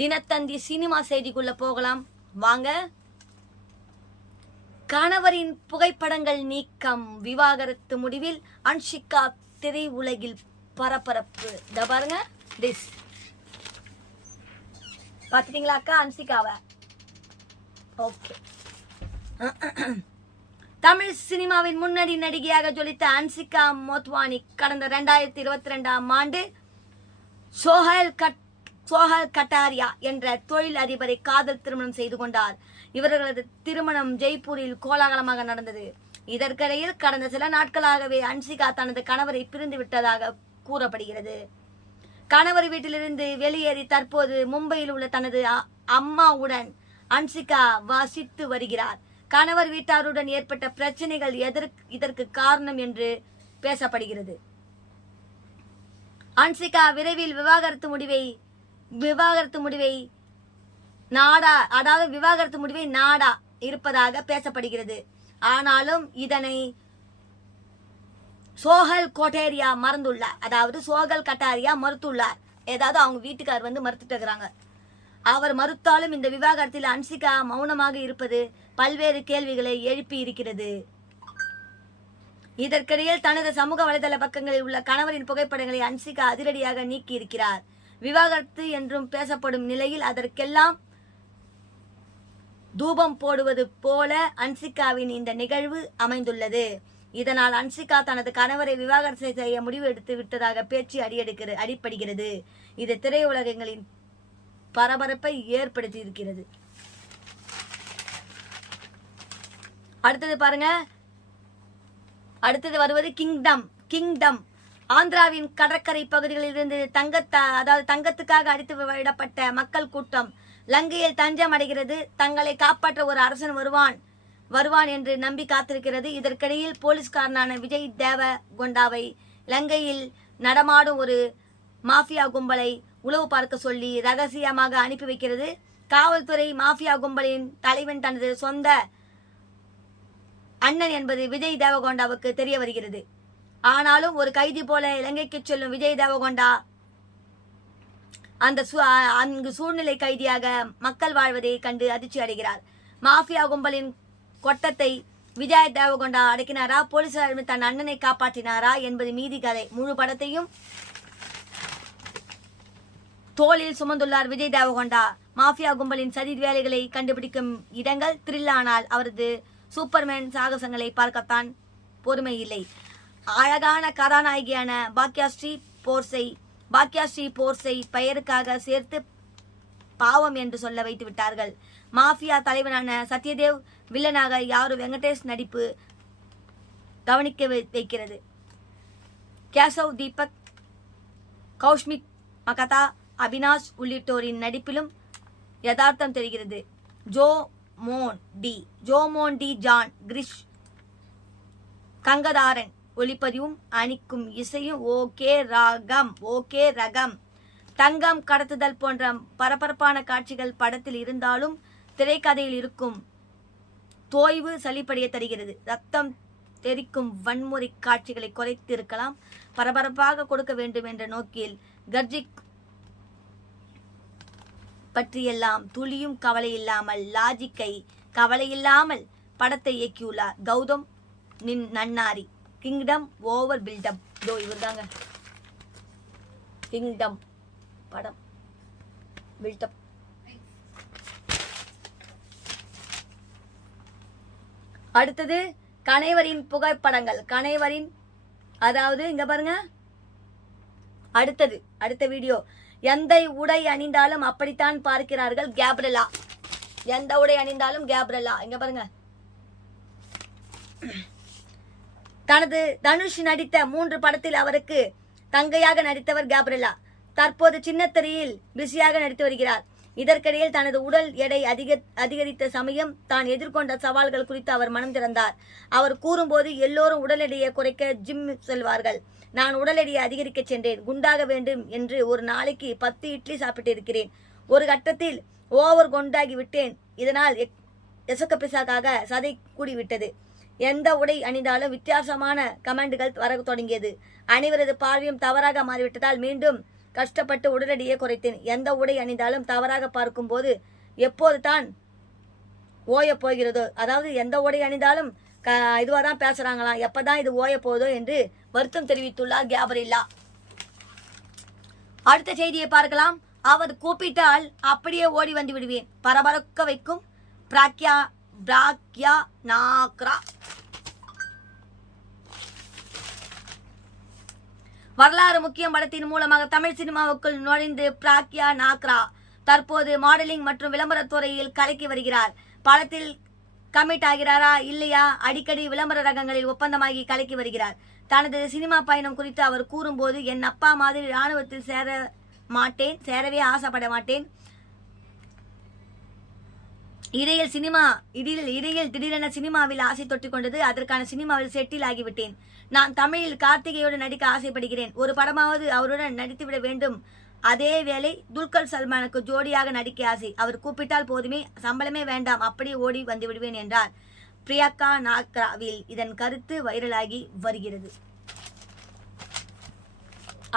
Dinathanthi cinema செய்திக்குள்ள போகலாம் வாங்க. கணவரின் புகைப்படங்கள் நீக்கம், விவாகரத்து முடிவில் அன்ஷிகா திரையுலகில் பரபரப்பு. இத பாருங்க, திஸ் பாத்துட்டீங்களா அக்கா அன்ஷிகாவை? ஓகே. தமிழ் சினிமாவின் முன்னணி நடிகையாக ஜொலித்த அன்ஷிகா மோத்வானி கடந்த 2022ஆம் ஆண்டு சோஹல் கட்டாரியா என்ற தொழில் அதிபரை காதல் திருமணம் செய்து கொண்டார். இவர்களது திருமணம் ஜெய்ப்பூரில் கோலாகலமாக நடந்தது. இதற்கிடையில் கடந்த சில நாட்களாகவே அன்ஷிகா தனது கணவரை பிரிந்து விட்டதாக கூறப்படுகிறது. கணவர் வீட்டிலிருந்து வெளியேறி தற்போது மும்பையில் உள்ள தனது அம்மாவுடன் அன்ஷிகா வசித்து வருகிறார். கணவர் வீட்டாருடன் ஏற்பட்ட பிரச்சனைகள் இதற்கு காரணம் என்று பேசப்படுகிறது. அன்ஷிகா விரைவில் விவாகரத்து முடிவை நாடா இருப்பதாக பேசப்படுகிறது. ஆனாலும் இதனை சோஹல் கட்டாரியா மறுத்துள்ளார். ஏதாவது அவங்க வீட்டுக்கார் மறுத்துட்டு இருக்கிறாங்க. அவர் மறுத்தாலும் இந்த விவாகரத்தில் அன்ஷிகா மௌனமாக இருப்பது பல்வேறு கேள்விகளை எழுப்பி இருக்கிறது. இதற்கிடையில் தனது சமூக வலைதள பக்கங்களில் உள்ள கணவரின் புகைப்படங்களை அன்ஷிகா அதிரடியாக நீக்கி இருக்கிறார். விவாகரத்து என்றும் பேசப்படும் நிலையில் அதற்கெல்லாம் தூபம் போடுவது போல அன்ஷிகாவின் இந்த நிகழ்வு அமைந்துள்ளது. இதனால் அன்ஷிகா தனது கணவரை விவாகரத்து செய்ய முடிவு எடுத்து விட்டதாக பேச்சு அடிப்படுகிறது. இது திரையுலகங்களின் பரபரப்பை ஏற்படுத்தி இருக்கிறது. அடுத்தது பாருங்க, அடுத்தது வருவது கிங்டம். ஆந்திராவின் கடற்கரை பகுதிகளில் இருந்து தங்கத்துக்காக அடித்து விடப்பட்ட மக்கள் கூட்டம் லங்கையில் தஞ்சம் அடைகிறது. தங்களை காப்பாற்ற ஒரு அரசன் வருவான் என்று நம்பி காத்திருக்கிறது. இதற்கிடையில் போலீஸ்காரனான விஜய் தேவகொண்டாவை லங்கையில் நடமாடும் ஒரு மாஃபியா கும்பலை உளவு பார்க்க சொல்லி ரகசியமாக அனுப்பி வைக்கிறது. காவல்துறை மாஃபியா கும்பலின் தலைவன் தனது சொந்த அண்ணன் என்பது விஜய் தேவகொண்டாவுக்கு தெரிய வருகிறது. ஆனாலும் ஒரு கைதி போல இலங்கைக்கு செல்லும் விஜய் தேவகொண்டா அங்கு சூழ்நிலை கைதியாக மக்கள் வாழ்வதை கண்டு அதிர்ச்சி அடைகிறார். மாஃபியா கும்பலின் கொட்டத்தை விஜய் தேவகொண்டா அடக்கினாரா, போலீசார் தன் அண்ணனை காப்பாற்றினாரா என்பது மீதி கதை. முழு படத்தையும் தோளில் சுமந்துள்ளார் விஜய் தேவகொண்டா. மாஃபியா கும்பலின் சதி வேலைகளை கண்டுபிடிக்கும் இடங்கள் த்ரில்லானால் அவரது சூப்பர்மேன் சாகசங்களை பார்க்கத்தான் பொறுமை இல்லை. அழகான கதாநாயகியான பாக்யாஸ்ரீ போர்ஸை பெயருக்காக சேர்த்து பாவம் என்று சொல்ல வைத்து விட்டார்கள். மாஃபியா தலைவனான சத்யதேவ் வில்லனாக யாரு வெங்கடேஷ் நடிப்பு கவனிக்க வைக்கிறது. கேசவ் தீபக், கௌஷ்மிக் மகதா, அபினாஷ் உள்ளிட்டோரின் நடிப்பிலும் யதார்த்தம் தெரிகிறது. ஜோமோன் டி ஜான் கிரிஷ் கங்கதாரன் ஒளிப்பதிவும் அணிக்கும் இசையும் ஓகே ரகம். தங்கம் கடத்துதல் போன்ற பரபரப்பான காட்சிகள் படத்தில் இருந்தாலும் திரைக்கதையில் இருக்கும் தோய்வு சலிப்படைய தருகிறது. ரத்தம் தெரிக்கும் வன்முறை காட்சிகளை குறைத்து இருக்கலாம். பரபரப்பாக கொடுக்க வேண்டும் என்ற நோக்கில் கர்ஜிக் பற்றியெல்லாம் துளியும் கவலையில்லாமல் படத்தை இயக்கியுள்ளார் கௌதம் நன்னாரி. Kingdom over buildup. இவர் தாங்க கிங்டம் படம் பில்டப். அடுத்தது கணவரின் புகைப்படங்கள். இங்க பாருங்க, அடுத்த வீடியோ. எந்த உடை அணிந்தாலும் அப்படித்தான் பார்க்கிறார்கள் கேப்ரியலா. இங்க பாருங்க, தனது தனுஷ் நடித்த 3 படத்தில் அவருக்கு தங்கையாக நடித்தவர் கேப்ரியலா. தற்போது சின்னத்திரையில் பிஸியாக நடித்து வருகிறார். இதற்கிடையில் தனது உடல் எடை அதிகரித்த சமயம் தான் எதிர்கொண்ட சவால்கள் குறித்து அவர் மனம் திறந்தார். அவர் கூறும்போது, எல்லோரும் உடல் எடையை குறைக்க ஜிம் செல்வார்கள். நான் உடல் எடையை அதிகரிக்க சென்றேன். குண்டாக வேண்டும் என்று ஒரு நாளைக்கு 10 இட்லி சாப்பிட்டு இருக்கிறேன். ஒரு கட்டத்தில் ஓவர் குண்டாகி விட்டேன். இதனால் எசக்கப்பிசாக்காக சதை கூடிவிட்டது. எந்த உடை அணிந்தாலும் வித்தியாசமான கமெண்டுகள் வர தொடங்கியது. அனைவரது பார்வையும் தவறாக மாறிவிட்டதால் மீண்டும் கஷ்டப்பட்டு உடல் எடையை குறைத்தேன். எந்த உடை அணிந்தாலும் தவறாக பார்க்கும்போது எப்போது தான் ஓய போகிறதோ, அதாவது எந்த உடை அணிந்தாலும் இதுவாக தான் பேசுகிறாங்களாம், எப்போதான் இது ஓய போதோ என்று வருத்தம் தெரிவித்துள்ளார் கேப்ரியலா. அடுத்த செய்தியை பார்க்கலாம். அவர் கூப்பிட்டால் அப்படியே ஓடி வந்து விடுவேன். பரபரக்க வைக்கும் பிராக்யா நாக்ரா. வரலாறு முக்கியம் படத்தின் மூலமாக தமிழ் சினிமாவுக்குள் நுழைந்து பிராக்யா நாக்ரா தற்போது மாடலிங் மற்றும் விளம்பரத்துறையில் கலக்கி வருகிறார். படத்தில் கமிட் ஆகிறாரா இல்லையா? அடிக்கடி விளம்பர ரகங்களில் ஒப்பந்தமாகி கலக்கி வருகிறார். தனது சினிமா பயணம் குறித்து அவர் கூறும்போது, என் அப்பா மாதிரி இராணுவத்தில் சேரவே ஆசைப்பட மாட்டேன். இடையில் திடீரென சினிமாவில் ஆசை தொட்டிக் கொண்டது. அதற்கான சினிமாவில் செட்டில் ஆகிவிட்டேன். நான் தமிழில் கார்த்திகையோடு நடிக்க ஆசைப்படுகிறேன். ஒரு படமாவது அவருடன் நடித்துவிட வேண்டும். அதே வேளை துல்கர் சல்மானுக்கு ஜோடியாக நடிக்க ஆசை. அவர் கூப்பிட்டால் போதுமே, சம்பளமே வேண்டாம், அப்படியே ஓடி வந்து விடுவேன் என்றார். பிரியங்கா நாக்ராவில் இதன் கருத்து வைரலாகி வருகிறது.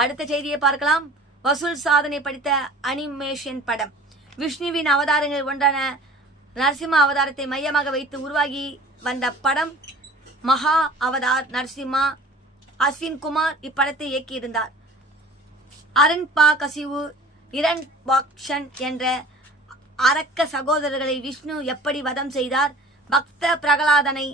அடுத்த செய்தியை பார்க்கலாம். வசூல் சாதனை படித்த அனிமேஷன் படம். விஷ்ணுவின் அவதாரங்கள் ஒன்றான நரசிம்ம அவதாரத்தை மையமாக வைத்து உருவாகி வந்த படம் மகா அவதார். நரசிம்மா அஸ்வின் குமார் இப்படத்தை இயக்கியிருந்தார். அரண் பா கசிவு இரண் பாக்ஷன் என்ற அரக்க சகோதரர்களை விஷ்ணு எப்படி வதம் செய்தார்? பக்த பிரகலாதனை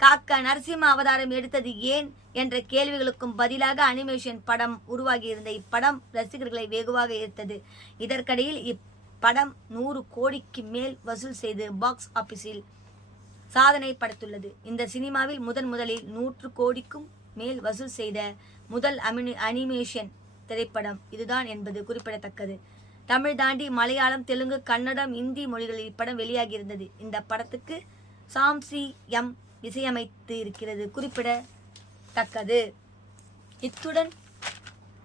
காக்க நரசிம்ம அவதாரம் எடுத்தது ஏன் என்ற கேள்விகளுக்கும் பதிலாக அனிமேஷன் படம் உருவாகியிருந்த இப்படம் ரசிகர்களை வெகுவாக ஈர்த்தது. இதற்கிடையில் இப்படம் 100 கோடிக்கு மேல் வசூல் செய்து பாக்ஸ் ஆபீஸில் சாதனை படைத்துள்ளது. இந்த சினிமாவில் முதலில் 100 கோடிக்கும் மேல் வசூல் செய்த முதல் அனிமேஷன் திரைப்படம் இதுதான் என்பது குறிப்பிடத்தக்கது. தமிழ் தாண்டி மலையாளம், தெலுங்கு, கன்னடம், இந்தி மொழிகளில் இப்படம் வெளியாகியிருந்தது. இந்த படத்துக்கு சாம்சி எம் இசையமைத்து இருக்கிறது குறிப்பிடத்தக்கது. இத்துடன்